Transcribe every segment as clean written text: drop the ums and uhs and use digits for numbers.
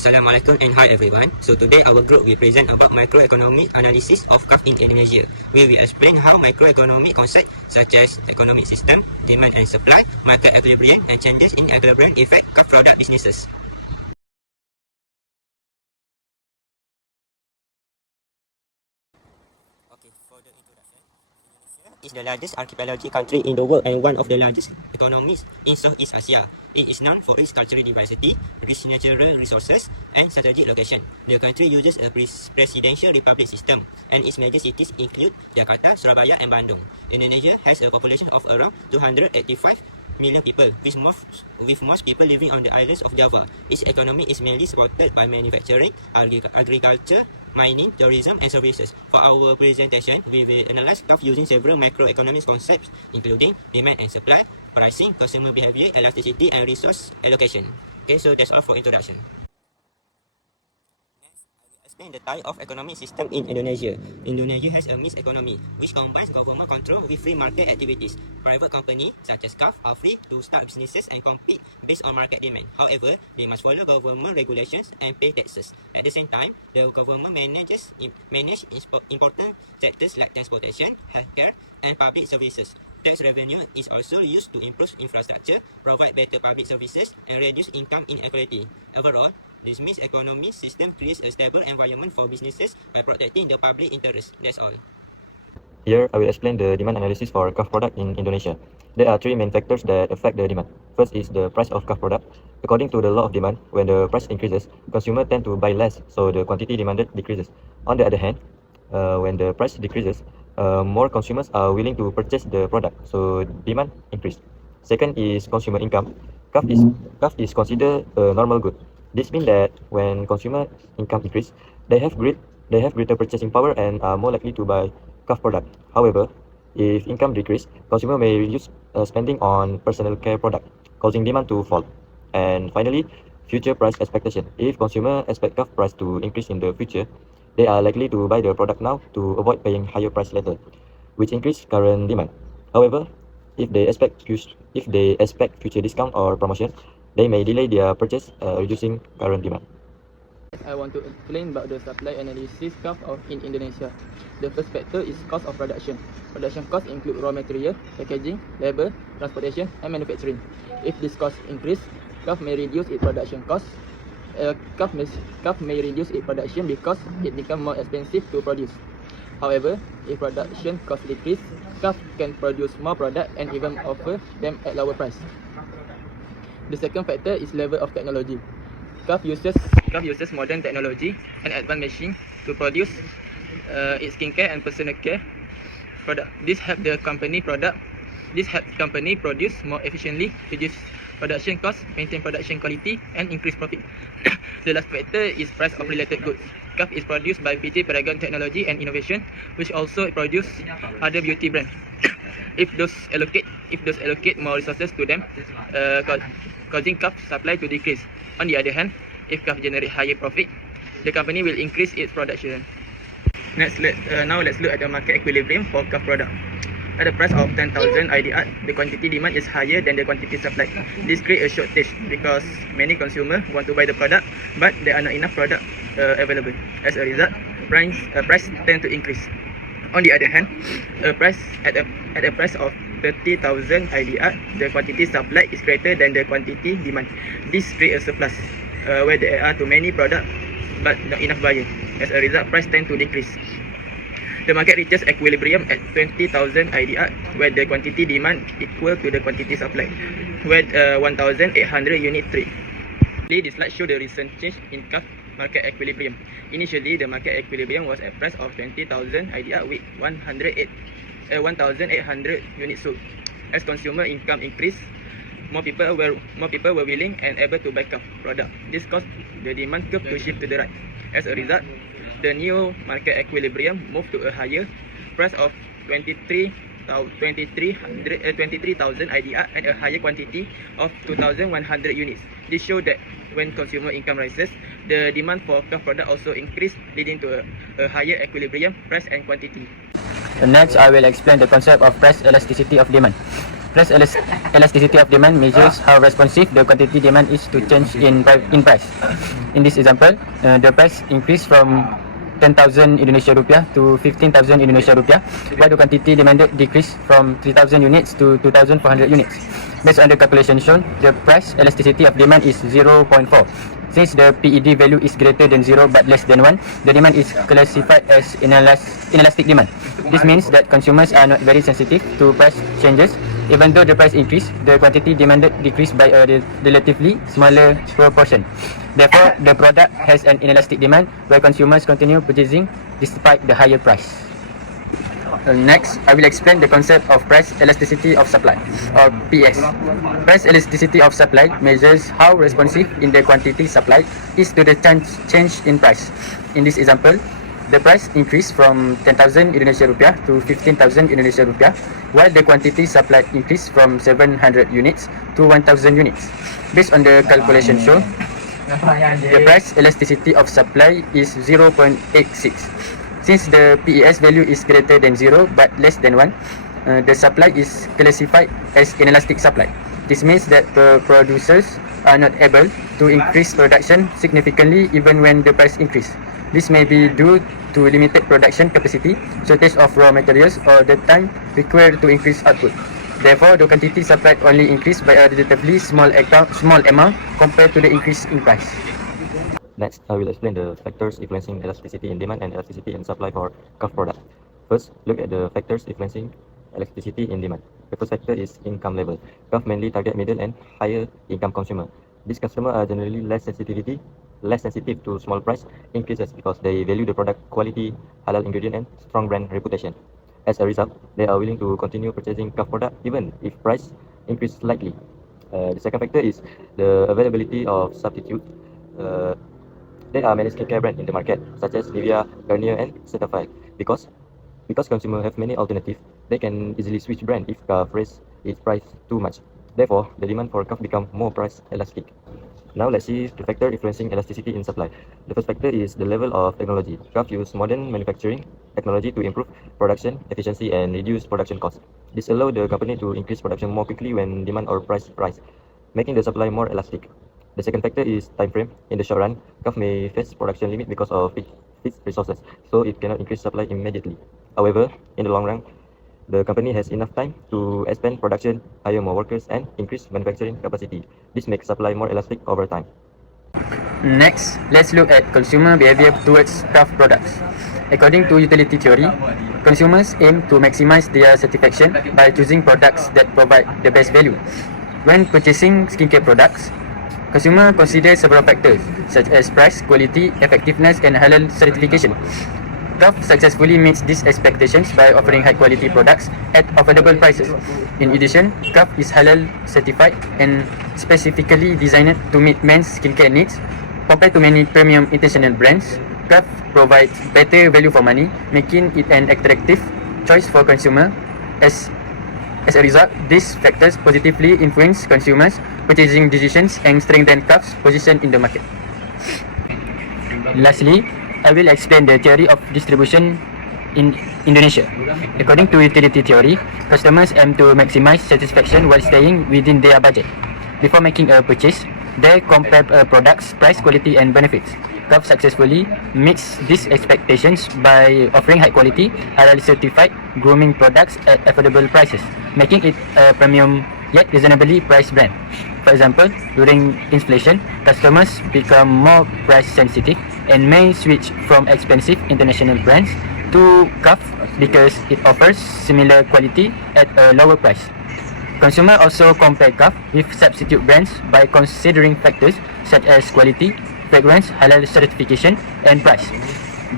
Assalamualaikum and hi everyone. So today our group will present about microeconomic analysis of CAF in Indonesia. We will explain how microeconomic concepts such as economic system, demand and supply, market equilibrium and changes in equilibrium affect CAF product businesses. Okay, for the introduction, Indonesia is the largest archipelagic country in the world and one of the largest economies in Southeast Asia. It is known for its cultural diversity, rich natural resources, and strategic location. The country uses a presidential republic system, and its major cities include Jakarta, Surabaya, and Bandung. Indonesia has a population of around 285 million people, with most people living on the islands of Java. Its economy is mainly supported by manufacturing, agriculture, mining, tourism, and services. For our presentation, we will analyze CAF using several macroeconomic concepts, including demand and supply, pricing, consumer behavior, elasticity, and resource allocation. Okay, so that's all for introduction. Explain the type of economic system in Indonesia. Indonesia has a mixed economy, which combines government control with free market activities. Private companies, such as CAF, are free to start businesses and compete based on market demand. However, they must follow government regulations and pay taxes. At the same time, the government manage important sectors like transportation, healthcare, and public services. Tax revenue is also used to improve infrastructure, provide better public services, and reduce income inequality. Overall, this mixed economic system creates a stable environment for businesses by protecting the public interest. That's all. Here, I will explain the demand analysis for CAF product in Indonesia. There are three main factors that affect the demand. First is the price of CAF product. According to the law of demand, when the price increases, consumers tend to buy less, so the quantity demanded decreases. On the other hand, when the price decreases, more consumers are willing to purchase the product, so demand increases. Second is consumer income. CAF is considered a normal good. This means that when consumer income increase, they have greater purchasing power and are more likely to buy CAF product. However, if income decrease, consumer may reduce spending on personal care product, causing demand to fall. And finally, future price expectation. If consumer expect CAF price to increase in the future, they are likely to buy the product now to avoid paying higher price later, which increase current demand. However, if they expect future discount or promotion, they may delay their purchase, reducing current demand. I want to explain about the supply analysis CAF in Indonesia. The first factor is cost of production. Production costs include raw material, packaging, labor, transportation, and manufacturing. If this cost increase, CAF may reduce its production costs. CAF may reduce its production because it becomes more expensive to produce. However, if production cost decrease, CAF can produce more product and even offer them at lower price. The second factor is level of technology. CAF uses modern technology and advanced machine to produce its skincare and personal care product. This helps company produce more efficiently, reduce production costs, maintain production quality, and increase profit. The last factor is price of related goods. CAF is produced by PT Paragon Technology and Innovation, which also produce other beauty brands. If those allocate more resources to them, causing CAF supply to decrease. On the other hand, if CAF generate higher profit, the company will increase its production. Now let's look at the market equilibrium for CAF product. At the price of 10,000 IDR, the quantity demand is higher than the quantity supply. This creates a shortage because many consumers want to buy the product, but there are not enough product available. As a result, price tend to increase. On the other hand, at a price of 30,000 IDR, the quantity supply is greater than the quantity demand. This creates a surplus where there are too many products but not enough buyers. As a result, price tend to decrease. The market reaches equilibrium at 20,000 IDR, where the quantity demand equal to the quantity supply, where 1,800 unit trade. This slide shows the recent change in CAF market equilibrium. Initially, the market equilibrium was at price of 20,000 IDR with 1,800 units sold. As consumer income increased, more people were willing and able to buy CAF product. This caused the demand curve to shift to the right. As a result, the new market equilibrium moved to a higher price of 23,000 IDR and a higher quantity of 2,100 units. This shows that when consumer income rises, the demand for CAF product also increased, leading to a higher equilibrium price and quantity. Next, I will explain the concept of price elasticity of demand. Price elasticity of demand measures how responsive the quantity demand is to change in price. In this example, the price increased from 10,000 Indonesia rupiah to 15,000 Indonesia rupiah, while the quantity demanded decreased from 3,000 units to 2,400 units. Based on the calculation shown, the price elasticity of demand is 0.4. Since the PED value is greater than 0 but less than 1, the demand is classified as inelastic demand. This means that consumers are not very sensitive to price changes. Even though the price increased, the quantity demanded decreased by a relatively smaller proportion. Therefore, the product has an inelastic demand where consumers continue purchasing despite the higher price. Next, I will explain the concept of price elasticity of supply, or PS. Price elasticity of supply measures how responsive in the quantity supplied is to the change in price. In this example, the price increased from 10,000 Indonesia rupiah to 15,000 Indonesia rupiah, while the quantity supplied increased from 700 units to 1,000 units. Based on the calculation shown, the price elasticity of supply is 0.86. Since the PES value is greater than 0 but less than 1, the supply is classified as inelastic supply. This means that the producers are not able to increase production significantly even when the price increase. This may be due to limited production capacity, shortage of raw materials, or the time required to increase output. Therefore, the quantity supplied only increased by a relatively small amount compared to the increase in price. Next, I will explain the factors influencing elasticity in demand and elasticity in supply for CUF product. First, look at the factors influencing elasticity in demand. The first factor is income level. CUF mainly target middle and higher income consumer. These customers are generally less sensitive to small price increases because they value the product quality, halal ingredient, and strong brand reputation. As a result, they are willing to continue purchasing CUF product even if price increase slightly. The second factor is the availability of substitute. There are many skincare brands in the market, such as Nivea, Garnier, and Cetaphil. Because consumers have many alternatives, they can easily switch brand if CUF raise its price too much. Therefore, the demand for CUF becomes more price elastic. Now let's see the factor influencing elasticity in supply. The first factor is the level of technology. CUF use modern manufacturing technology to improve production efficiency and reduce production costs. This allows the company to increase production more quickly when demand or price rise, making the supply more elastic. The second factor is time frame. In the short run, CUF may face production limit because of fixed resources, so it cannot increase supply immediately. However, in the long run, the company has enough time to expand production, hire more workers, and increase manufacturing capacity. This makes supply more elastic over time. Next, let's look at consumer behavior towards CUF products. According to utility theory, consumers aim to maximize their satisfaction by choosing products that provide the best value. When purchasing skincare products, consumers consider several factors such as price, quality, effectiveness, and halal certification. CUF successfully meets these expectations by offering high-quality products at affordable prices. In addition, CUF is halal certified and specifically designed to meet men's skincare needs. Compared to many premium international brands, CUF provides better value for money, making it an attractive choice for consumers. As a result, these factors positively influence consumers' purchasing decisions and strengthen CUF's position in the market. Lastly, I will explain the theory of distribution in Indonesia. According to utility theory, customers aim to maximize satisfaction while staying within their budget. Before making a purchase, they compare a product's price, quality, and benefits. CUF successfully meets these expectations by offering high-quality, halal-certified grooming products at affordable prices, making it a premium yet reasonably priced brand. For example, during inflation, customers become more price-sensitive and may switch from expensive international brands to CUF because it offers similar quality at a lower price. Consumers also compare CUF with substitute brands by considering factors such as quality, fragrance, halal certification, and price.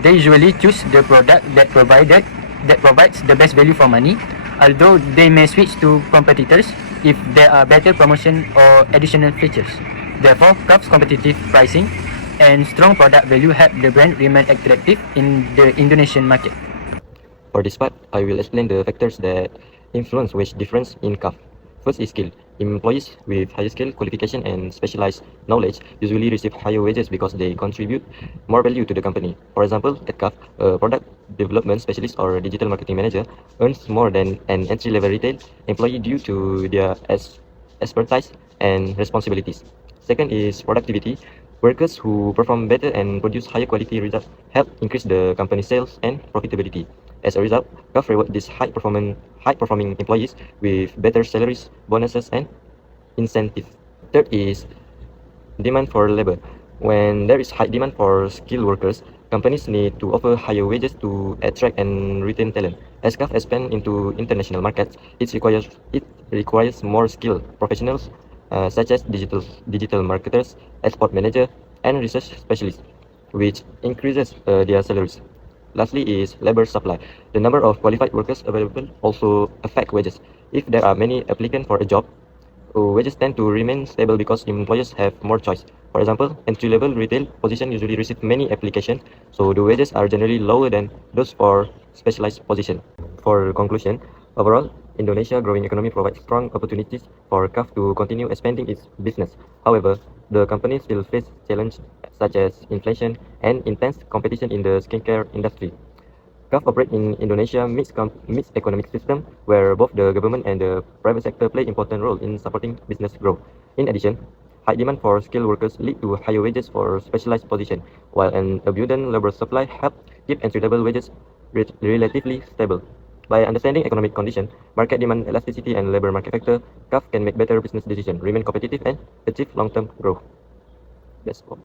They usually choose the product that provides the best value for money, although they may switch to competitors if there are better promotion or additional features. Therefore, CUF's competitive pricing and strong product value help the brand remain attractive in the Indonesian market. For this part, I will explain the factors that influence wage difference in CUF. First is skill. Employees with higher skill, qualification, and specialized knowledge usually receive higher wages because they contribute more value to the company. For example, at CUF, a product development specialist or digital marketing manager earns more than an entry-level retail employee due to their expertise and responsibilities. Second is productivity. Workers who perform better and produce higher quality results help increase the company's sales and profitability. As a result, CAF reward these high-performing employees with better salaries, bonuses, and incentives. Third is demand for labor. When there is high demand for skilled workers, companies need to offer higher wages to attract and retain talent. As CAF expands into international markets, it requires more skilled professionals such as digital marketers, export manager, and research specialists, which increases their salaries. Lastly is labor supply. The number of qualified workers available also affect wages. If there are many applicants for a job, wages tend to remain stable because employers have more choice. For example, entry-level retail positions usually receive many applications, so the wages are generally lower than those for specialized positions. For conclusion, overall, Indonesia's growing economy provides strong opportunities for CAF to continue expanding its business. However, the company still face challenges such as inflation and intense competition in the skincare industry. CAF operates in Indonesia mixed economic system where both the government and the private sector play important role in supporting business growth. In addition, high demand for skilled workers lead to higher wages for specialized positions, while an abundant labor supply help keep entry-level wages relatively stable. By understanding economic conditions, market demand elasticity, and labor market factor, CAF can make better business decisions, remain competitive, and achieve long-term growth. That's all.